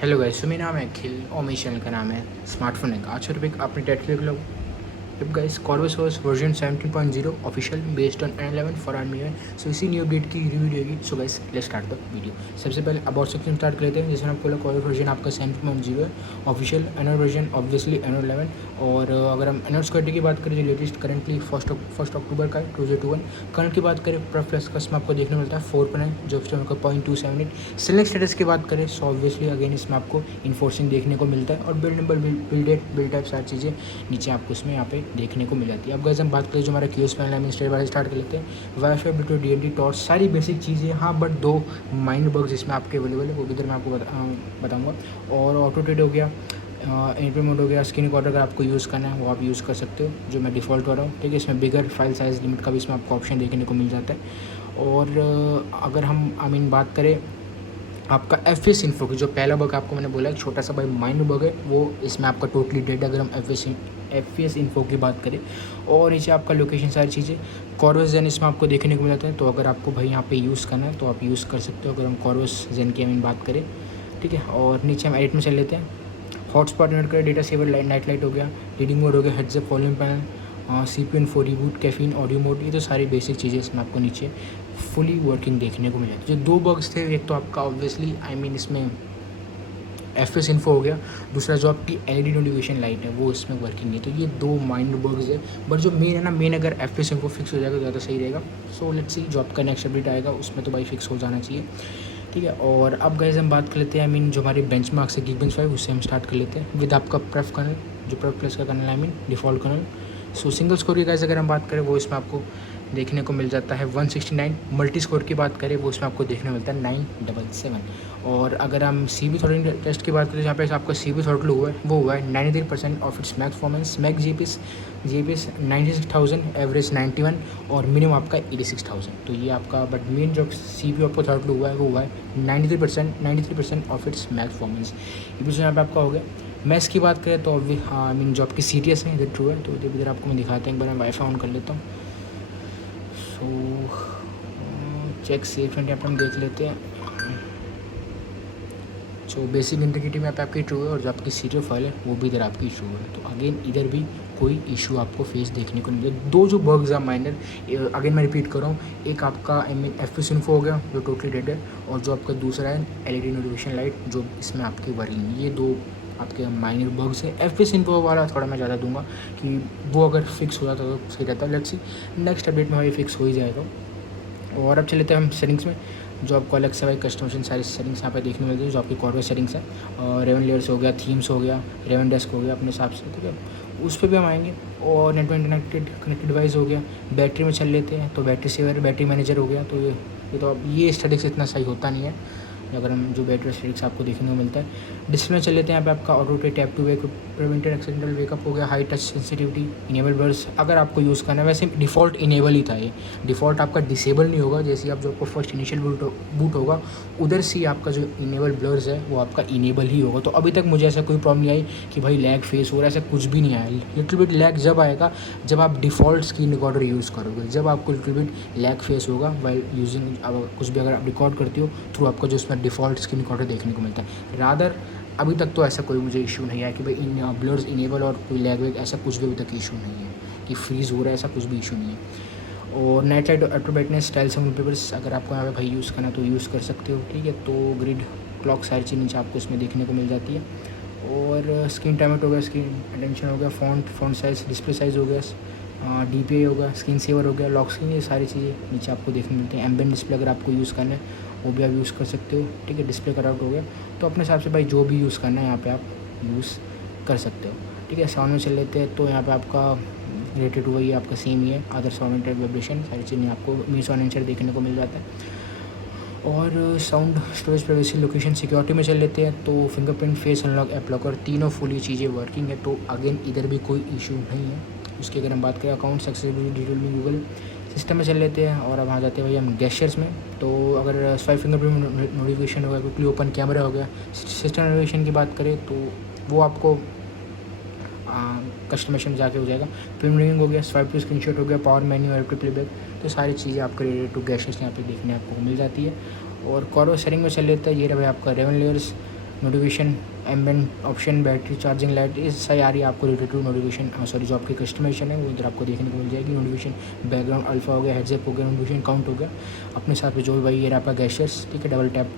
Hello guys, तो मेरा नाम है अखिल और मेरे चैनल का नाम है स्मार्टफोन है। आज रुपये अपने टेट लिख लो। Yep guys, Corvus OS version 17.0 official based on N11 for army है। सो इसी न्यू अपडेट की रिव्यू रहेगी। So guys let's start the video. सबसे पहले अबाउट सेक्शन स्टार्ट कर लेते हैं। जैसे मैंने आपको बोला Corvus वर्जन आपका 17.0 है official. Anode version obviously N11। और अगर हम एनोड सिक्योरिटी की बात करें जो लेटेस्ट करंटली फर्स्ट अक्टूबर का है 2021। करंट की बात करें प्लस का इसमें आपको देखने को मिलता है 4.9 जो का 0.278। सिलेक्ट स्टेटस की बात करें सो ऑब्वियसली अगेन इसमें आपको इन्फोर्सिंग देखने को मिलता है। और build number, build date, build type सारी चीज़ें नीचे आपको इसमें यहाँ पे देखने को मिल जाती है। अब गाइस हम बात करें जो हमारा क्यूएस पैनल है, स्टेट वाले स्टार्ट कर लेते हैं। वाईफाई, ब्लूटूथ, डीएनडी, टॉर्च सारी बेसिक चीज़ें। हाँ बट दो माइनर बग्स इसमें आपके अवेलेबल है, वो भी इधर मैं आपको बताऊँगा। और ऑटो ट्रेड हो गया, एंट्री मोड हो गया, स्क्रीन रिकॉर्डर अगर आपको यूज़ करना है वो आप यूज़ कर सकते हो, जो मैं डिफ़ॉल्ट कर रहा हूँ। ठीक है, इसमें बिगर फाइल साइज़ लिमिट का भी इसमें आपको ऑप्शन देखने को मिल जाता है। और अगर हम बात करें आपका एफ इन्फो की, जो पहला बग आपको मैंने बोला एक छोटा सा भाई माइनर बग है, वो इसमें आपका टोटली डेड। अगर हम एफ इन्फो की बात करें और नीचे आपका लोकेशन सारी चीज़ें कॉर्वस जेन इसमें आपको देखने को मिल जाता है। तो अगर आपको भाई यहाँ पे यूज़ करना है तो आप यूज़ कर सकते हो, अगर हम कॉर्वस जेन की बात करें। ठीक है, और नीचे हम एडिट में चल लेते हैं। हॉटस्पॉट नेट करें, डेटा सेवर नाइट लाइट हो गया, रीडिंग मोड हो गया, heads up volume panel, CPU info, reboot, caffeine, audio mode, ये तो सारी बेसिक चीज़ें इसमें आपको नीचे फुली वर्किंग देखने को मिल जाती है। जो दो बग्स थे, एक तो आपका ऑब्वियसली इसमें एफ इन्फो हो गया, दूसरा जो आपकी LED नोटिफिकेशन लाइट है वो इसमें वर्किंग नहीं है। तो ये दो माइनर बग्स है, बट जो मेन है ना, मेन अगर एफ इन्फो फिक्स हो जाएगा तो ज़्यादा सही रहेगा। सो लेट्स सी जो आपका नेक्स्ट अपडेट आएगा उसमें तो भाई फिक्स हो जाना चाहिए। ठीक है, और अब गाइस हम बात कर लेते हैं जो हमारे बेंचमार्क्स है Geekbench 5, उससे हम स्टार्ट कर लेते हैं विद आपका प्रेफ कर्नल, जो प्रेफ प्लस का kernel default kernel. So single score की गाइस अगर हम बात करें वो इसमें आपको देखने को मिल जाता है 169। मल्टी स्कोर की बात करें वो इसमें आपको देखने को मिलता है 977। और अगर हम CB थ्रॉटलिंग टेस्ट की बात करें, जहाँ पे आपका CB थ्रॉटल हुआ है वो हुआ है 93% of its max performance. Max GPS 96,000, average 91 और मिनिमम आपका 86,000। तो ये आपका बट मेन जो CB आपको थ्रॉटल हुआ है वो हुआ है 93% ऑफ इट्स मैक्स परफॉर्मेंस। ये भी यहाँ पे आपका हो गया। मैथ्स की बात करें तो जो आपकी CTS है इधर ट्रू है, तो इधर आपको मैं दिखाता हूँ। एक बार मैं वाईफाई ऑन कर लेता हूँ। सो चेक सेफ एंड यहाँ पर हम देख लेते हैं। जो बेसिक इंटीग्रिटी में आपकी ट्रू है और जो आपकी सीरियल फाइल है वो भी इधर आपकी ट्रू है। तो अगेन इधर भी कोई इशू आपको फेस देखने को नहीं मिलेगा। दो जो बग्स हैं माइनर, अगेन मैं रिपीट कर रहा हूँ, एक आपका एफ इन्फो हो गया जो टोटली डेड है, और जो आपका दूसरा है LED नोटिफिकेशन लाइट जो इसमें आपकी वर्किंग। ये दो आपके माइनर बग्स है। एफ इन्फो वाला थोड़ा मैं ज़्यादा दूंगा कि वो अगर फिक्स हो जाता तो सही रहता। लेट्स सी नेक्स्ट अपडेट में ये फिक्स हो ही जाएगा। और अब चले थे हम सेटिंग्स में, जो आपको अलग से भाई कस्टमाइजेशन सारी सेटिंग्स यहाँ पे देखने मिलती है, जो आपकी कॉर्पोरेट सेटिंग्स है। और रेवन लेयर्स हो गया, थीम्स हो गया, रेवन डेस्क हो गया अपने हिसाब से। ठीक है, उस पर भी हम आएंगे। और नेटवर्क कनेक्टेड डिवाइस हो गया। बैटरी में चल लेते हैं तो बैटरी सेवर, बैटरी मैनेजर हो गया। तो ये तो अब ये स्टैटिक्स इतना सही होता नहीं है, अगर हम जो बैटरी स्टैटिक्स आपको देखने को मिलता है। डिस्प्ले में चल लेते हैं, यहाँ पे आपका auto tap to wake, prevented accidental wake up हो गया, हाई टच सेंसिटिविटी, इनेबल बर्स अगर आपको यूज़ करना है। वैसे डिफ़ॉल्ट इनेबल ही था ये, डिफ़ॉल्ट आपका डिसेबल नहीं होगा। जैसे आप जो आपको फर्स्ट इनिशियल बूट होगा उधर से आपका जो इनेबल ब्लर्स है वो आपका इनेबल ही होगा। तो अभी तक मुझे ऐसा कोई प्रॉब्लम नहीं आई कि भाई लैग फेस हो रहा है, ऐसा कुछ भी नहीं आया। लिटिल बिट लैग जब आएगा जब आप डिफ़ॉल्ट स्क्रीन रिकॉर्डर यूज़ करोगे, जब आपको लिटिल बिट लैग फेस होगा वाइल यूजिंग कुछ भी अगर आप रिकॉर्ड करते हो थ्रू आपका जो उसमें डिफ़ॉल्ट स्क्रीन रिकॉर्डर देखने को मिलता है। रादर अभी तक तो ऐसा कोई मुझे इशू नहीं आया कि भाई इन ब्लर्स इनेबल और कोई लैग वैग ऐसा कुछ भी अभी तक इशू नहीं है कि फ्रीज़ हो रहा है, ऐसा कुछ भी इशू नहीं है। और night light, auto brightness, style sound papers अगर आपको यहाँ पे भाई यूज़ करना तो यूज़ कर सकते हो। ठीक है, तो ग्रिड क्लॉक सारी चीज़ नीचे आपको इसमें देखने को मिल जाती है। और स्क्रीन टाइमर हो गया, स्क्रीन अटेंशन हो गया, फ़ॉन्ट साइज़, डिस्प्ले साइज़ हो गया, DPI होगा, स्क्रीन सेवर हो गया, लॉक स्क्रीन, ये सारी चीज़ें नीचे आपको देखने मिलती हैं। एम्बिएंट डिस्प्ले अगर आपको यूज़ करना है वो भी आप यूज़ कर सकते हो। ठीक है, डिस्प्ले कट आउट हो गया। तो अपने हिसाब से भाई जो भी यूज़ करना है यहाँ पे आप यूज़ कर सकते हो। ठीक है, साउंड में चल लेते हैं तो यहाँ पे आपका रिलेटेड हुआ ही आपका सेम ही है। अदर साउंड एंड वाइब्रेशन सारी चीज़ें आपको मीस ऑन एंसर देखने को मिल जाता है। और sound, storage, privacy, location, security में चल लेते हैं तो fingerprint, face unlock, app locker तीनों फुली चीज़ें वर्किंग है। तो अगेन इधर भी कोई इशू नहीं है। उसकी अगर हम बात करें अकाउंट एक्सेसिबिलिटी, डिटेल में गूगल सिस्टम में चल लेते हैं। और अब आ जाते हैं भाई हम गेस्चर्स में। तो अगर स्वाइप फिंगरप्रिंट नोटिफिकेशन हो गया, क्विकली ओपन कैमरा हो गया, सिस्टम नोटिफिकेशन की बात करें तो वो आपको कस्टमाइजेशन जाके हो जाएगा। फिल्म रिंग हो गया, स्वाइप टू स्क्रीनशॉट हो गया, power menu, air to playback, तो सारी चीज़ें आपको रिलेटेड टू गेस्टर्स यहाँ पे देखने आपको मिल जाती है। और कॉर्वस सेटिंग में चल लेता है, ये रहा भाई आपका रेवन layers, notification ambient option battery charging light इस सही आ रही है आपको रिलेटेड टू नोटिफिकेशन सॉरी जो आपकी कस्टमाइजेशन है वो इधर आपको देखने को मिल जाएगी। नोटिफिकेशन बैकग्राउंड अल्फा हो गया, हेडसेट हो गया, नोटिफिकेशन काउंट हो गया, अपने साथ में जो भी भाई ये आपका गैशेस, ठीक है। Double tap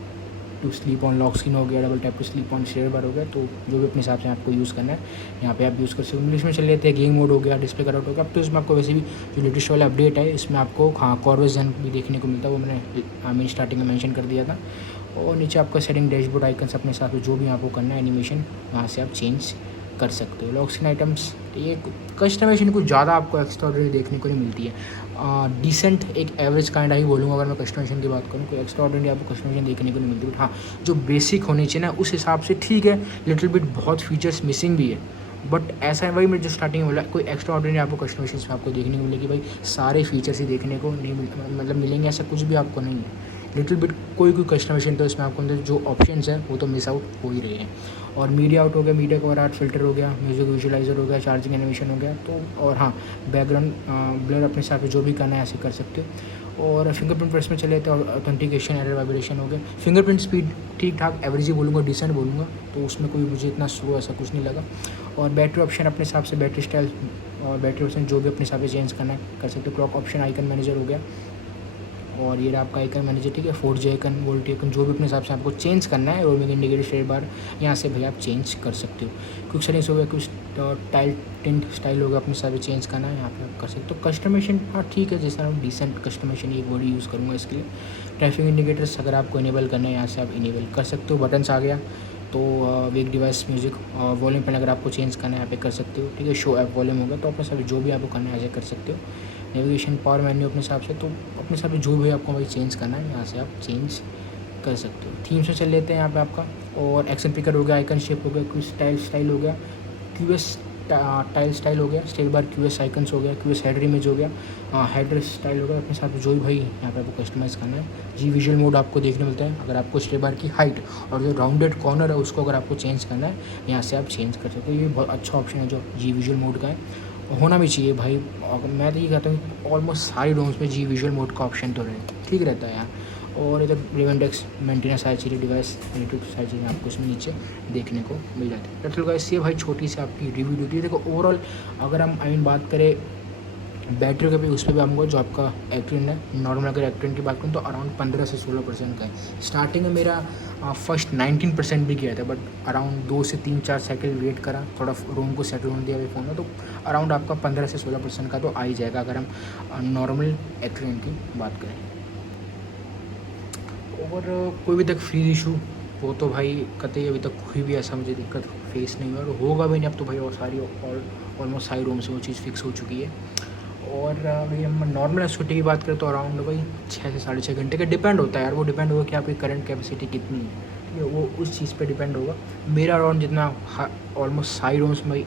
to sleep on lock screen हो गया, double tap to sleep on share bar हो गया, तो जो भी अपने हिसाब से आपको यूज़ करना है यहाँ पे आप यूज़ कर सकते हो। इंग्लिश में चल लेते हैं, गेम मोड हो गया, डिस्प्ले कटआउट हो गया। अब तो इसमें आपको वैसे भी जो लेटेस्ट वाला अपडेट है इसमें आपको हाँ कॉर्वेस जन भी देखने को मिलता है, वो मैंने आई मीन स्टार्टिंग में मेंशन कर दिया था। और नीचे आपका सेटिंग डैशबोर्ड आइकन्स अपने हिसाब से जो भी आपको करना है एनिमेशन वहाँ से आप चेंज कर सकते हो। लॉक स्क्रीन आइटम्स ये कस्टमाइजेशन कुछ ज़्यादा आपको एक्स्ट्राऑर्डिनरी देखने को नहीं मिलती है। डिसेंट एक एवरेज काइंड ही बोलूँगा अगर मैं कस्टमाइजेशन की बात करूँ, कोई एक्स्ट्राऑर्डिनरी आपको कस्टमाइजेशन देखने को नहीं मिलती। हाँ जो बेसिक होनी चाहिए ना उस हिसाब से ठीक है, लिटिल बिट बहुत फीचर्स मिसिंग भी है, बट ऐसा है वही मैं जो स्टार्टिंग में बोला, कोई एक्स्ट्रा ऑर्डिनरी आपको कस्टमाइजेशन में आपको देखने को मिलेगी भाई सारे फीचर्स ही देखने को नहीं मतलब मिलेंगे, ऐसा कुछ भी आपको नहीं है। लिटिल बिट कोई कस्टमाइजेशन तो इसमें आपको अंदर जो ऑप्शंस हैं वो तो मिस आउट हो ही रहे हैं। और मीडिया आउट हो गया, मीडिया कवर आर्ट फिल्टर हो गया, म्यूजिक विजुअलाइजर हो गया, चार्जिंग एनिमेशन हो गया, तो और हाँ बैकग्राउंड ब्लर अपने हिसाब से जो भी करना है ऐसे कर सकते हो। और फिंगरप्रिंट प्रेस में चले तो ऑथेंटिकेशन एरर वाइब्रेशन हो गया। फिंगरप्रिंट स्पीड ठीक ठाक एवरेज ही बोलूँगा, डिसेंट बोलूँगा, तो उसमें कोई मुझे इतना स्लो ऐसा कुछ नहीं लगा। और बैटरी ऑप्शन अपने हिसाब से बैटरी स्टाइल और बैटरी ऑप्शन जो भी अपने हिसाब से चेंज करना है कर सकते हो। क्लॉक ऑप्शन आइकन मैनेजर हो गया, और ये आपका आइकन मैनेजर, ठीक है। 4G आइकन, वोल्ट आइकन, जो भी अपने हिसाब से आपको चेंज करना है। रोमिंग इंडिकेटर शेयर बार यहाँ से भाई आप चेंज कर सकते हो। क्विक सेटिंग्स हो गया, कुछ टाइल टिंट स्टाइल होगा अपने हिसाब से चेंज करना है यहाँ पे आप कर सकते हो। कस्टमाइजेशन हाँ ठीक है, जैसा हम डिसेंट कस्टमाइजेशन एक वर्ड यूज़ करूँगा इसके लिए। ट्रैफिक इंडिकेटर्स अगर आपको इनेबल करना है यहाँ से आप इनेबल कर सकते हो। बटन्स आ गया, तो वेक डिवाइस म्यूजिक वॉल्यूम पर अगर आपको चेंज करना है यहाँ पे कर सकते हो, ठीक है। शो ऐप वॉल्यूम होगा, तो अपने हिसाब से जो भी आपको करना है ऐसे कर सकते हो। नेविगेशन पावर मेन्यू अपने हिसाब से, तो अपने हिसाब से जो भी आपको भाई चेंज करना है यहाँ से आप चेंज कर सकते हो। थीम से चल लेते हैं यहाँ पे आपका, और एक्शन पिकर हो गया, आइकन शेप हो गया, कुछ स्टाइल हो गया, क्यूएस टाइल स्टाइल हो गया, स्टेल बार क्यूएस आइकन्स हो गया, क्यूएस हेडर इमेज हो गया, हेडर स्टाइल हो गया। अपने साथ जो भी भाई यहाँ पे आपको कस्टमाइज़ करना है। जी विजुअल मोड आपको देखने मिलता है, अगर आपको स्टेल बार की हाइट और जो राउंडेड कॉर्नर है उसको अगर आपको चेंज करना है यहाँ से आप चेंज कर सकते हो। ये बहुत अच्छा ऑप्शन है जो जी विजुअल मोड का है, होना भी चाहिए भाई। मैं तो ये कहता हूँ ऑलमोस्ट सारी डोम्स में जी विजुअल मोड का ऑप्शन तो रहे, ठीक रहता है यार। और इधर रिवेंडेक्स मेंटेनेंस सारी चीज़ें, डिवाइस रिलेटेड सारी चीज़ें आपको इसमें नीचे देखने को मिल जाती है। तो गाइस ये भाई छोटी सी आपकी रिव्यू होती है। देखो ओवरऑल अगर हम बात करें बैटरी का भी, उस पर भी आऊँगा जो आपका एक्ट्रेन है। नॉर्मल अगर एक्ट्रेन की बात करूँ तो अराउंड 15 से 16% का है। स्टार्टिंग में मेरा फर्स्ट 19% भी गया था, बट अराउंड 2 से 3-4 साइकिल वेट करा, थोड़ा रोम को सेटल होने दिया अभी फ़ोन में, तो अराउंड आपका 15 से 16% का तो आ ही जाएगा अगर हम नॉर्मल एक्ट्रेन की बात करें। और कोई भी तक फ्री इशू वो तो भाई कतई अभी तक कोई भी ऐसा मुझे दिक्कत फेस नहीं हुआ और होगा भी नहीं अब तो भाई। और सारी ऑलमोस्ट सारी रोम से वो चीज़ फिक्स हो चुकी है। और अभी हम नॉर्मल छुट्टी की बात करें तो अराउंड भाई 6 से 6.5 घंटे का डिपेंड होता है यार। वो डिपेंड होगा कि आपकी करंट कैपेसिटी कितनी है, ठीक है, वो उस चीज़ पे डिपेंड होगा। मेरा अराउंड जितना ऑलमोस्ट सारी रोम्स में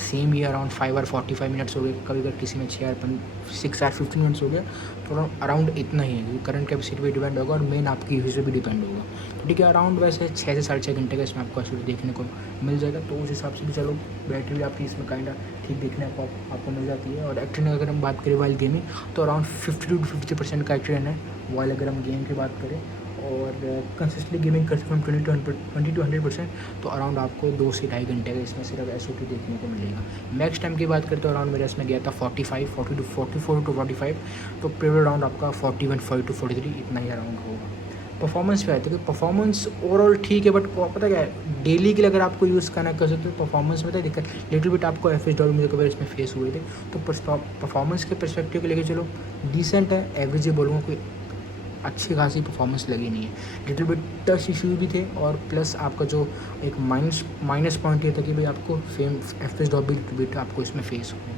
सेम ही अराउंड 5 और 45 मिनट्स हो गए, कभी कभी किसी में 6 और 15 मिनट्स हो गया, तो अराउंड इतना ही है क्योंकि करंट कैपेसिटी पे डिपेंड होगा और मेन आपकी यूज पे भी डिपेंड होगा। तो ठीक है, अराउंड वैसे 6 से 6.5 घंटे का इसमें आपको एक्चुअली देखने को मिल जाएगा। तो उस हिसाब से भी चलो बैटरी भी आपकी इसमें काइंडा ठीक देखने आपको मिल जाती है। और एक्ट्रेन अगर हम बात करें वाइल गेमिंग तो अराउंड 50 to 50% का एक्ट्रेन है वाइल अगर हम गेम की बात करें। और कंसिस्टेंटली गेमिंग कर सकते हैं 20 to 100%, तो अराउंड आपको 2 से 2.5 घंटे का इसमें सिर्फ SOT देखने को मिलेगा। मैक्स टाइम की बात करें तो अराउंड मेरा इसमें गया था 44 to 45, तो पीरियड अराउंड आपका 41 to 43 इतना ही अराउंड होगा। परफॉर्मेंस पे आए थे कि परफॉर्मेंस ओवरऑल ठीक है, बट पता क्या है डेली के लिए अगर आपको यूज़ करना कर सकते हो परफॉर्मेंस में तो दिक्कत लिटिल बिट आपको FH मुझे कभी इसमें फेस हुए थे। तो परफॉर्मेंस के परस्पेक्टिव को लेके चलो डिसेंट है, एवरेज ही बोलूँगा, कोई अच्छी खासी परफॉर्मेंस लगी नहीं है। लिटिल बिट टच इशू भी थे और प्लस आपका जो एक माइनस पॉइंट ये था कि भाई आपको सेम FPS ड्रॉप भी लिटिल बिट आपको इसमें फेस होगी।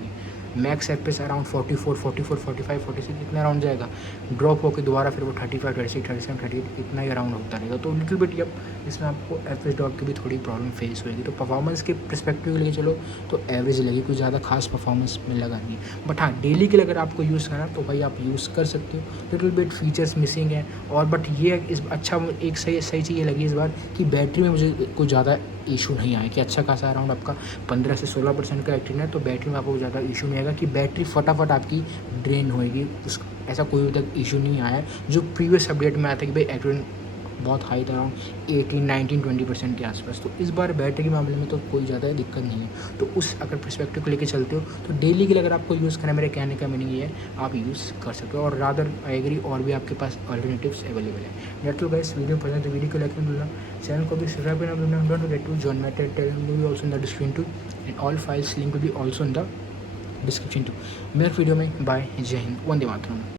मैक्स FPS अराउंड 44, 45, 46 इतना अराउंड जाएगा, ड्रॉप होकर दोबारा फिर वो 35, 36, 37, 38 इतना ही अराउंड होता रहेगा। तो लिटिल बिट जब इसमें आपको FPS ड्रॉप की भी थोड़ी प्रॉब्लम फेस होगी। तो परफॉर्मेंस के परस्पेक्टिव के लिए चलो तो एवरेज लगी, कोई ज़्यादा खास परफॉर्मेंस में लगा नहीं। बट हाँ डेली के लिए अगर आपको यूज़ करना तो भाई आप यूज़ कर सकते हो। लिटिल बिट फीचर्स मिसिंग है और बट ये इस अच्छा एक सही चीज़ ये लगी इस बार कि बैटरी में मुझे कुछ ज़्यादा इशू नहीं आया, कि अच्छा खासा अराउंड आपका 15 से 16% का एक्टिव है, तो बैटरी में आपको ज़्यादा इशू नहीं आएगा कि बैटरी फटाफट आपकी ड्रेन होएगी। ऐसा कोई तक इशू नहीं आया है जो प्रीवियस अपडेट में आया था कि भाई एक्टिव बहुत हाई था, अराउंड 18, 19, 20% के आसपास। तो इस बार बैटरी के मामले में तो कोई ज़्यादा दिक्कत नहीं है। तो उस अगर पर्सपेक्टिव को लेके चलते हो तो डेली के लिए अगर आपको यूज़ करना है, मेरे कहने का मीनिंग ये है, आप यूज़ कर सकते हो। और रादर आई एग्री, और भी आपके पास अल्टरनेटिव्स अवेलेबल है। डेट टू गाइस, वीडियो पसंद है तो वीडियो को लाइक करना भूलना, चैनल को भी सब्सक्राइब करना भूलना। Don't forget to join my Telegram group also in the description too, and all files link will be also in the description too. Next video में बाय, जय हिंद, वंदे मातरम।